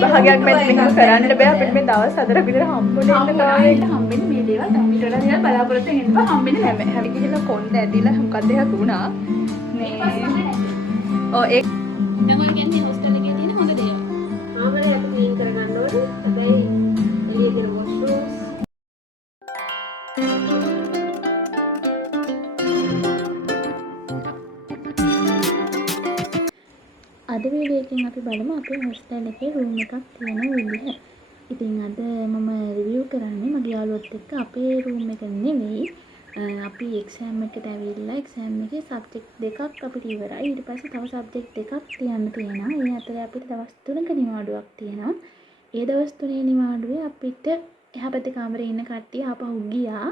භාගයක් මෙන්න කරන්න බෑ අපිට මේ දවස් 4ක් විතර හම්බුනේ නැහැ. හම්බෙන්නේ මේ දේවල් තමයි ඊට වඩා දේවල් බලාපොරොත්තු වෙන්න බෑ හම්බෙන්නේ නැහැ. හැම ගිහිල්ලා කොන්ද ඇදිලා මොකක්ද එකක් වුණා. මේ ඔව් ඒ නගොල් කියන්නේ හොස්ටල් එකේ තියෙන හොඳ දේවල්. ආමරේ අපි ක්ලීන් කරගන්න ඕනේ. හැබැයි එළියේ තියෙන වොෂ්රූම්ස් අද වීඩියෝ එකෙන් අපි බලමු අපේ හොස්ටල් එකේ රූම් එකක් තියෙන විදිහ. ඉතින් අද මම රිවිව් කරන්නේ මගේ යාළුවොත් එක්ක අපේ රූම් එක නෙවෙයි. අපි එක්සෑම් එකට ඇවිල්ලා එක්සෑම් එකේ සබ්ජෙක්ට් දෙකක් අපිට ඉවරයි. ඊට පස්සේ තව සබ්ජෙක්ට් දෙකක් තියන්න තියෙනවා. ඒ අතරේ අපිට දවස් 3ක නිවාඩුවක් තියෙනවා. ඒ දවස් 3 නිවාඩුවේ අපිට එහා පැත්තේ කාමරේ ඉන්න කට්ටිය ආපහු ගියා.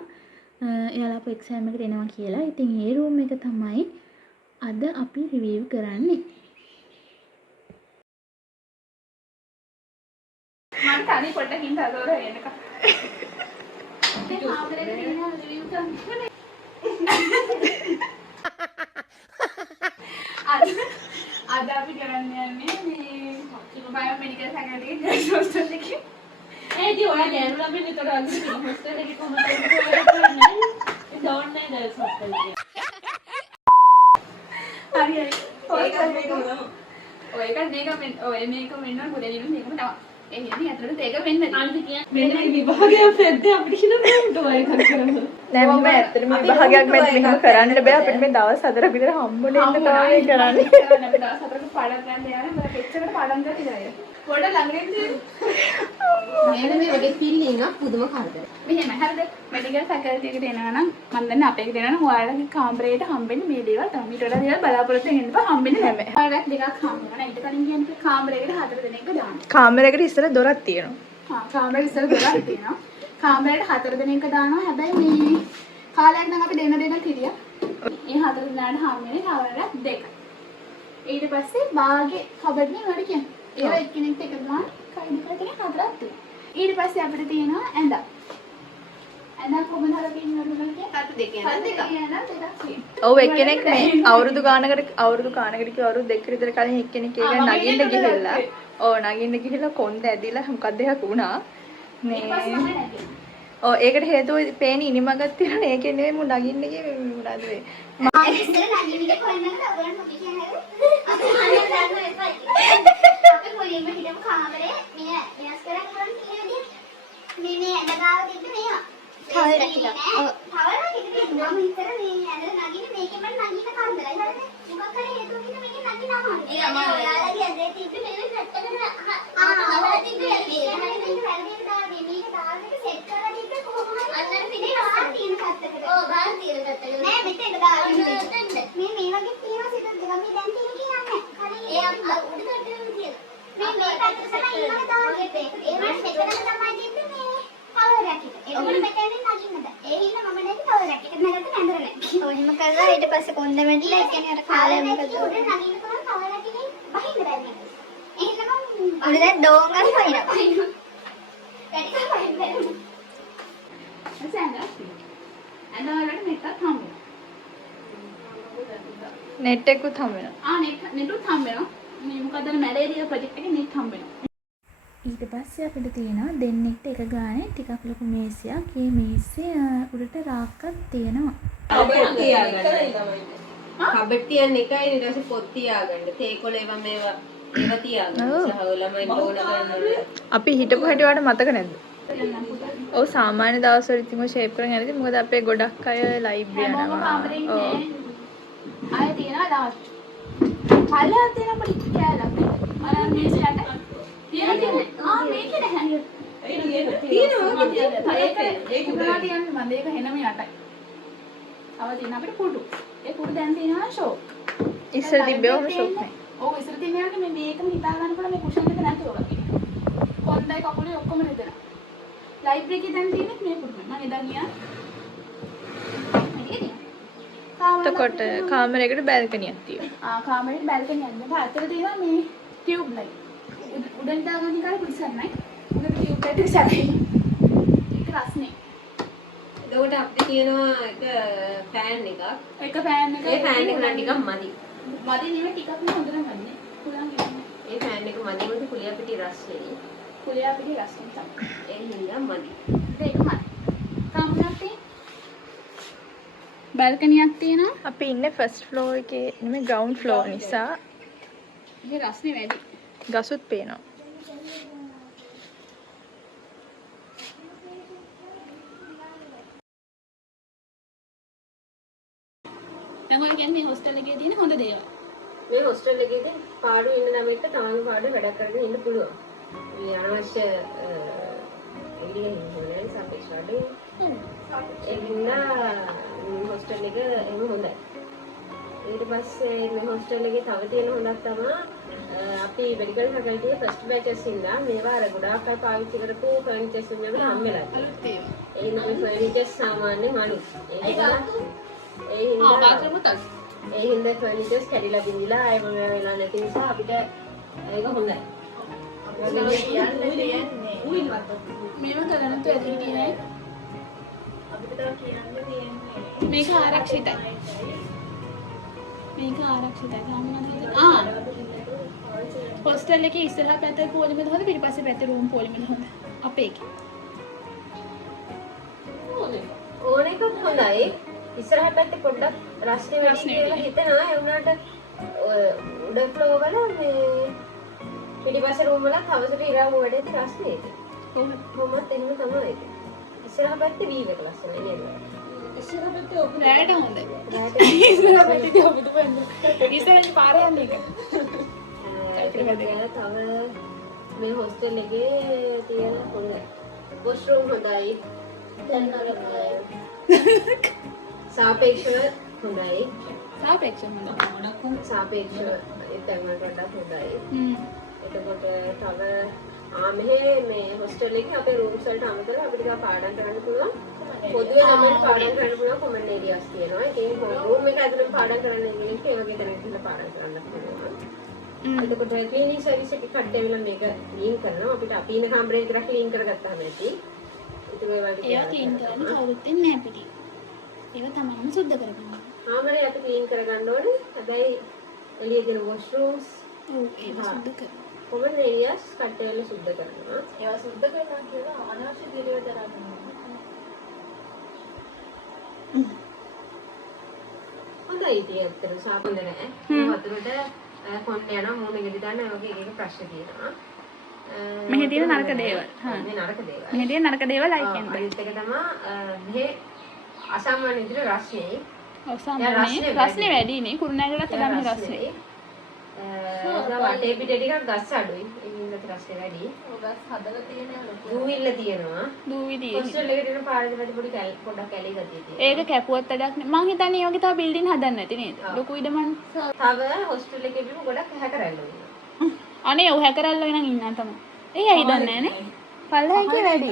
එයාලා අපේ එක්සෑම් එකට එනවා කියලා. ඉතින් ඒ රූම් එක තමයි අද අපි රිවිව් කරන්නේ. මම තනි පොඩ්ඩක් ඉන්න හදවල එනක. මේ කාමරේ තියෙන රිවිව් කරන්නේ. අද අපි කරන්න යන්නේ මේ බයෝමෙඩිකල් ෆැකල්ටි එකේ හොස්ටල් එකේ. ඒදී ඔයා ගෑනු ළමයි විතර අල්ලගෙන හොස්ටල් එකේ කොහොමද කරන්නේ? ඒ දෝන්නේ ගර්ල්ස් හොස්ටල් එකේ. හරි හරි. ඔය මේක මෙන්න පුරේදින මේකම තමයි. ඒ කියන්නේ අතරට ඒක වෙන්න අන්ති කියන්නේ මෙන්න විභාගයක් පැද්දේ අපිට කියලා බෑමට ඔය එකක් කරමු. නෑ මම ඇත්තටම විභාගයක් මෙන්න කරන්න බෑ අපිට මේ දවස් 4ක් විතර හම්බුනේ නැහැ තමයි කරන්නේ. අපි දවස් 4ක පාඩම් ගන්න යනවා. මම කෙච්චරට පාඩම් ගත්තද? පොඩ ළඟින් මේන මේ වගේ පිල්ලින් එක පුදුම කරදර. මෙහෙම හරිද? මෙඩිකල් ෆැකල්ටි එකට එනවා නම් මම දන්නේ අපේ එකට එනවා නම් ඔයාලගේ කාමරේට හම්බෙන්නේ මේ දේවල් තමයි. ඊට වඩා දේවල් බලාපොරොත්තු වෙන්න බෑ හම්බෙන්නේ නැහැ. ඔයාලට දෙකක් හම්බුනා. ඊට කලින් කියන්නේ කාමරේකට 4 දෙනෙක්ව දාන්න. කාමරයකට ඉස්සර දොරක් තියෙනවා. හා කාමරේ ඉස්සර දොරක් තියෙනවා. කාමරේට 4 දෙනෙක්ව දානවා. හැබැයි මේ කාලයක් නම් අපි දෙන කිරියා. මේ 4 දෙනාට හම්බෙන්නේ කාමරයක් 2යි. ඊට පස්සේ බාගේ කබඩ්නේ වල කියන්නේ. ඒවා එක්කෙනෙක්ට එක ගාන කයින් කරගෙන 4ක් තියෙනවා. ඊට පස්සේ අපිට තියෙනවා ඇඳක්. ඇඳක් කොහොමද හරකින් ඉන්නවද කියලා? අත දෙකේ නේද? දෙකක් තියෙනවා. ඔව් එක්කෙනෙක් මේ අවුරුදු ගානකට කිව්ව අවුරුදු 2කට විතර කලින් එක්කෙනෙක් ඒක නගින්න ගිහිල්ලා ඔව් නගින්න ගිහිල්ලා කොන්ද ඇදිලා මොකක්ද එකක් වුණා. මේ ඔව් ඒකට හේතුව පේන ඉනිමගක් තියෙනවා. ඒකේ නෙවෙයි මු නගින්න ගියේ මොනවද වේ. ඉස්සර නගින්නේ කොහෙන්ද ඔයගොල්ලෝ මොකද කියන්නේ? අපි හරියට දන්නව එපා. අපි මුලින්ම හිටපු කාමරේ මේ වෙනස් කරලා කරන් තියෙන විදිහ. මේ ඇඳගාව තිබ්බ මේවා. තවර කියලා. ඔව්. තවර කිව්වේ මම ඉතර මේ ඇඳ නගින්නේ මේකෙන් මම නගින්න කරදරයි. හරිද? මොකක් කරේ හේතුවකින් මේකෙන් නගින්න අමාරුයි. ඒ අමාරුයි. ඔයාලගේ ඇඳේ තිබ්බ මේක පැත්තකට ඔයාලා තිබ්බේ හරියට වැරදියට දාන්නේ. මේක දාන්නක සෙට් කරලා තිබ්බ කොහොමද? අන්නර පිටේ රහන් තියෙන පැත්තකට. ඔව් බාහිර තියෙන පැත්තකට. නෑ මෙතෙන්ට දාන්න. මේ වගේ තියෙනවා සිත දෙක මේ දැන් තියෙන කියන්නේ. කලින් ඒ අපි උඩට තියෙන. මේ පැත්තට තමයි ඊළඟ දාන්නේ. ඒ වගේ මෙතන තමයි තිබ්බේ මේ කවරයක් එක. ඒක මෙතනින් නගින්නද. ඒ හින්දා මම නැති කවරයක් එක නැගත්ත නැඳරලා. ඔය එහෙම කරලා ඊට පස්සේ කොන්ද මැඩිලා ඒ කියන්නේ අර කාලේ මොකද උඩ නගින්න පුළුවන් කවරයක් එකේ බහින්න බැහැ. එහෙනම් මම දැන් ඩෝංගල් හොයනවා. වැඩි තමයි බැහැ. ඇඳවලට නෙට්ටක් හම්බෙනවා. නෙට් එකකුත් හම්බ වෙනවා. නෙටුත් හම්බෙනවා. මේ මොකද මැලේරියා ප්‍රොජෙක්ට් එකේ නෙට් හම්බෙනවා. ඊට පස්සේ අපිට තියෙනවා දෙන්නෙක්ට එක ගානේ ටිකක් ලොකු මේසයක්. මේ මේසේ උඩට රාක්කක් තියෙනවා. කබඩ් තියාගන්න. කබඩ් තියන්න එකයි ඊට පස්සේ පොත් තියාගන්න. තේකොළ ඒවා මේවා තියාගන්න. සහ ළමයි ඕන කරනවා. අපි හිටපු හැටි වලට මතක නැද්ද? ඔව් සාමාන්‍ය දවස්වල ඉතින් ඔය ෂේප් කරගෙන යනදී මොකද අපේ ගොඩක් අය ලයිබ්‍රරි යනවා. ඔව්. ආයෙ තියෙනවා ලාස්ට්. කල්ලාත් තියෙන පොඩි කෑල්ලක්. මම මේසෙට තියෙනවා. මේකේ නැහැ. තියෙනවා. ඒක උඩට යන්න මම ඒක හෙනම යටයි. තව තියෙන අපිට කුඩු. ඒ කුඩු දැන් තියෙනවා ෂෝක්. ඉස්සර තිබ්බේ ඔහොම ෂෝක් නේ. ඔව් ඉස්සර තියෙනවා මේ මේකම හිතා ගන්නකොට මේ කුෂන් එක නැතුව වගේ. කොන්දයි කකුලේ ඔක්කොම නෙදෙනවා. ලයිබ්‍රරි එකේ දැන් තියෙන්නේ මේ කුඩු. මම එදා ගියා. එතකොට කාමරයකට බැල්කනියක් තියෙනවා. කාමරේට බැල්කනියක් නෙවෙයි. අතට තියෙනවා මේ ටියුබ් ලයිට්. උඩට දාගන්න කාලේ පිළිසන්නයි. උඩට ටියුබ් ලයිට් එක සැරයි. ඒක රස්නේ. එතකොට අපිට තියෙනවා එක ෆෑන් එකක්. එක ෆෑන් එක. ඒ ෆෑන් එක නම් ටිකක් මදි. මදි නෙවෙයි ටිකක් නේ හොඳට ගන්න. පුළුවන් ගන්න. ඒ ෆෑන් ෆෑන් එක මදි වුණේ කුලියාපිටිය රස්නේ. කුලියාපිටිය රස්නේ තමයි. ඒ හින්දා මදි. ඒක මයි. කාමරයක් තියෙනවා. බල්කනියක් තියෙනවා. අපි ඉන්නේ ෆස්ට් ෆ්ලෝර් එකේ නෙමෙයි ග්‍රවුන්ඩ් ෆ්ලෝර් නිසා ඒක රස්නේ වැඩි. ගසුත් පේනවා. දැන් ඔය කියන්නේ මේ හොස්ටල් එකේ තියෙන හොඳ දේවල්. මේ හොස්ටල් එකේදී පාඩු ඉන්න ළමයිට තමන්ගේ පාඩුව වැඩ කරගෙන ඉන්න පුළුවන්. මේ අනවශ්‍ය එළියෙන් ඉන්නේ සාපේක්ෂව අඩුයි. ඒ හින්දා හොස්ටල් එක එහෙම හොඳයි. ඊට පස්සේ මේ හොස්ටල් එකේ තව තියෙන හොඳක් තමයි අපි මෙඩිකල් ෆැකල්ටි ෆස්ට් බැචස් ඉඳලා මේවා අර ගොඩාක් අය පාවිච්චි කරපු ෆර්නිචර්ස් වලින් හම්බෙලා තියෙනවා. ඒ හින්දා මේ ෆර්නිචර්ස් සාමාන්‍යයෙන් අලුත්. ඒ හින්දා බාත්රූමුත් අලුත්. ඒ හින්දා ෆර්නිචර්ස් කැඩිලා බිඳිලා ආයෙ මොන වෙලා නැති නිසා අපිට ඒක හොඳයි. මේව කරන්න තු ඇති කියන්නේ මේක ආරක්ෂිතයි. මේක ආරක්ෂිතයි. හොස්ටල් එකේ ඉස්සරහා පැත්තේ පොලිමේද හොඳ පිටිපස්සේ පැත්තේ රූම් පොලිමේද හොඳ. අපේ එකේ. ඕන එකක් හොඳයි. ඉස්සරහ පැත්තේ පොඩ්ඩක් රස්නේ වැඩි කියලා හිතනවා. ඒ වුණාට උඩ ෆ්ලෝ වල මේ පිටිපස්සේ රූම් වල තවසට ඉරාම වැඩි රස්නේ ඒක. කොහොමද එන්නේ තමයි ඒක. ඉස්සරහ පැත්තේ වීව එක ලස්සනයි නේද? ඉස්සරහ පැත්තේ ඔබ රැයට හොඳයි. ඉස්සරහ පැත්තේ ඔබට බලන්න. ඉස්සරහින් පාරේ යන්නේ එක. තව මේ හොස්ටල් එකේ තියෙන හොඳයි. වොෂ්රූම් හොඳයි. සාපේක්ෂව හොඳයි. සාපේක්ෂව හොඳයි. සාපේක්ෂව ඒ තැන්වලට වඩා හොඳයි. එතකොට තව මෙහෙ මේ හොස්ටල් එකේ අපේ රූම්ස් වලට අමතරව අපිට ගා පාඩම් කරන්න පුළුවන්. පොදුවේ ළමයින්ට පාඩම් කරන්න පුළුවන් කොමන් ඒරියාස් තියෙනවා. ඒකේ රූම් එක ඇතුළේ පාඩම් කරන්න ඉන්නේ ඒ වගේ තැනකට පාඩම් කරන්න පුළුවන්. එතකොට ක්ලීනින් සර්විස් එක කඩේවිලා මේක ක්ලීන් කරනවා. අපිට අපි ඉන්න කාමරේ විතර ක්ලීන් කරගත්තාම ඇති. ඒක ඒ වගේ ඒවා ක්ලීන් කරන්න කවුරුත් ඉන්නේ නැහැ පිටි. ඒවා තමයිම සුද්ධ කරගන්න. කාමරේ අපි ක්ලීන් කරගන්න ඕනේ. හැබැයි එළියේ තියෙන වොෂ්රූම්ස් ඒවා සුද්ධ කරන්න. කොමන් ඒරියාස් කඩේවිලා සුද්ධ කරනවා. ඒවා සුද්ධ කරනවා කියලා අනවශ්‍ය දේවල් දරගන්නවා. හොඳයි ඉතින් ඇත්තට සාපොඳ නැහැ. වතුරට කොන්න යනවා මූණ ගෙඩි දාන්න ඒ වගේ එක ප්‍රශ්න තියෙනවා. මෙහි තියෙන නරක දේවල්. මේ නරක දේවල්. මෙහි තියෙන නරක දේවල් අයි කියන්නේ. අනිත් එක තමයි මෙහි අසාමාන්‍ය විදිහට රස්නේ. රස්නේ වැඩිනේ. කුරුණෑගලත් අද මේ රස්නේ. වටේ පිටේ ටිකක් ගස් අඩුයි. ඒ හින්දා රස්නේ වැඩි. ගස් හදලා තියෙනවා. දූවිල්ල තියෙනවා. දූවිලි. හොස්ටල් එකට එන පාරේ පැත්තේ පොඩි පොඩ්ඩක් කැලේ ගතිය තියෙනවා. ඒක කැපුවත් වැඩක් නෑ. මං හිතන්නේ ඒ වගේ තව බිල්ඩින් හදන්න නැති නේද? ලොකු ඉඩමන්. තව හොස්ටල් එකේ බිම ගොඩක් හැකරල්ල වෙනවා. අනේ ඔය හැකරල්ල වෙනන් ඉන්නා තමයි. ඒ ඇයි දන්නේ නෑනේ. පල්ලෙහා කිය වැඩි.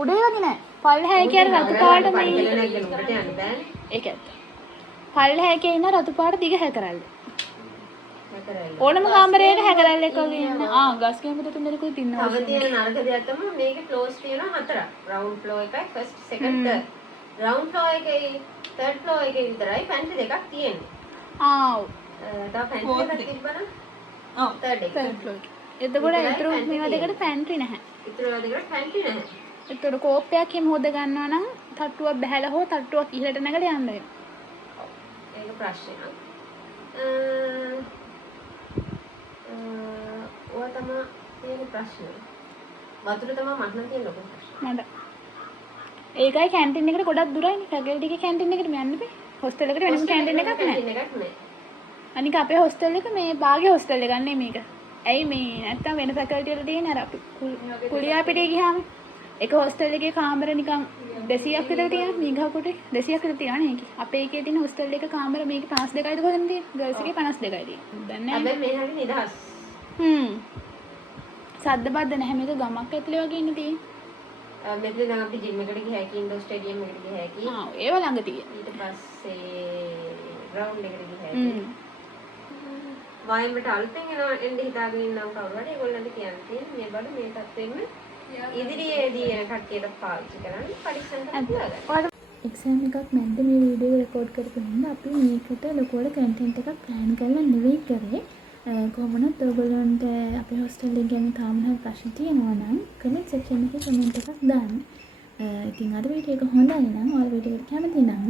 උඩේ වගේ නෑ. පල්ලෙහා කිය අර රතු පාට මේ උඩට යන්න බෑනේ. ඒක ඇත්ත. පල්ලෙහා කිය ඉන්න රතු පාට දිග හැකරල්ල. හැකරල්ල. ඕනම කාමරයක හැකරල්ල එක වගේ ඉන්න. ගස් කැමරේ තුන් දෙනෙකුත් ඉන්නවා. තව තියෙන නරක දෙයක් තමයි මේකේ ෆ්ලෝස් තියෙනවා හතරක්. ග්‍රවුන්ඩ් ෆ්ලෝ එකයි first second third. Ground flow එකේ තර්ඩ් ෆ්ලෝ එකේ විතරයි පැන්ට්‍රි දෙකක් තියෙන්නේ. තව පැන්ට්‍රි එකක් තිබ්බනම් තර්ඩ් එක. එතකොට ඊටු මේවා දෙකට පැන්ට්‍රි නැහැ. ඉතුරු දෙකට පැන්ට්‍රි නැහැ. එතකොට කෝප්පයක් හිම හොද ගන්නවා නම් තට්ටුවක් බහැලා හෝ තට්ටුවක් ඉහළට නැගලා යන්න වෙනවා. ඒක ප්‍රශ්නයක්. ඔය තමයි තියෙන ප්‍රශ්නේ. වතුර තමයි මට නම් තියෙන ලොකු ප්‍රශ්නේ. මට ඒකයි කැන්ටින් එකට ගොඩක් දුරයිනේ. ෆැකල්ටි එකේ කැන්ටින් එකට යන්න බෑ. හොස්ටල් එකට වෙනම කැන්ටින් එකක් නැහැ. අනික අපේ හොස්ටල් එක මේ භාග්‍ය හොස්ටල් එකක් නේ මේක. ඇයි මේ නැත්තම් වෙන ෆැකල්ටි වල තියෙන අර අපි කුලියාපිටියේ ගියාම එක හොස්ටල් එකේ කාමර නිකන් 200ක් විතර තියෙනවා. මීගහ කොටේ 200ක් විතර තියෙනවා නේ. අපේ එකේ තියෙන හොස්ටල් එක කාමර මේක 52යිද කොහෙන්ද තියෙන්නේ? ගර්ල්ස් එකේ 52යි තියෙන්නේ. දැන් නෑ. හැබැයි මේ හැටි නිදහස්. සද්ද බද්ද නැහැ මේක ගමක් ඇතුලේ වගේ ඉන්න තියෙන්නේ. මෙතන නම් අපි ජිම් එකට ගිය හැකි ඉන්ඩෝර් ස්ටේඩියම් එකට ගිය හැකි. ඒව ළඟ තියෙන. ඊට පස්සේ ග්‍රවුන්ඩ් එකට ගිය හැකි. වයින්ට අලුතෙන් එන්න හිතාගෙන ඉන්නම් කවුරු හරි ඒගොල්ලන්ට කියන්න තියෙන්නේ මේ බඩ මේ තත්ත්වෙන්න ඉදිරියේදී එන කට්ටියට පාවිච්චි කරන්න පරීක්ෂණ කරලා තියාගන්න. එක්සෑම් එකක් මැද්ද මේ වීඩියෝ රෙකෝඩ් කරපු හින්දා අපි මේකට ලොකුවට කන්ටෙන්ට් එකක් ප්ලෑන් කරලා නෙවෙයි කරේ. කොහොමනත් ඔයගොල්ලන්ට අපේ හොස්ටල් එක ගැන තාම නම් ප්‍රශ්න තියෙනවා නම් කමෙන්ට් සෙක්ෂන් එකේ කමෙන්ට් එකක් දාන්න. ඉතින් අද වීඩියෝ එක හොඳයි නම් ඔයාලා වීඩියෝ එකට කැමති නම්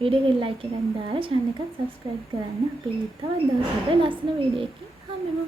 වීඩියෝ එකට ලයික් එකක් දාලා channel එක subscribe කරන්න. අපි තවත් දවසක ලස්සන වීඩියෝ එකකින් හම්බෙමු.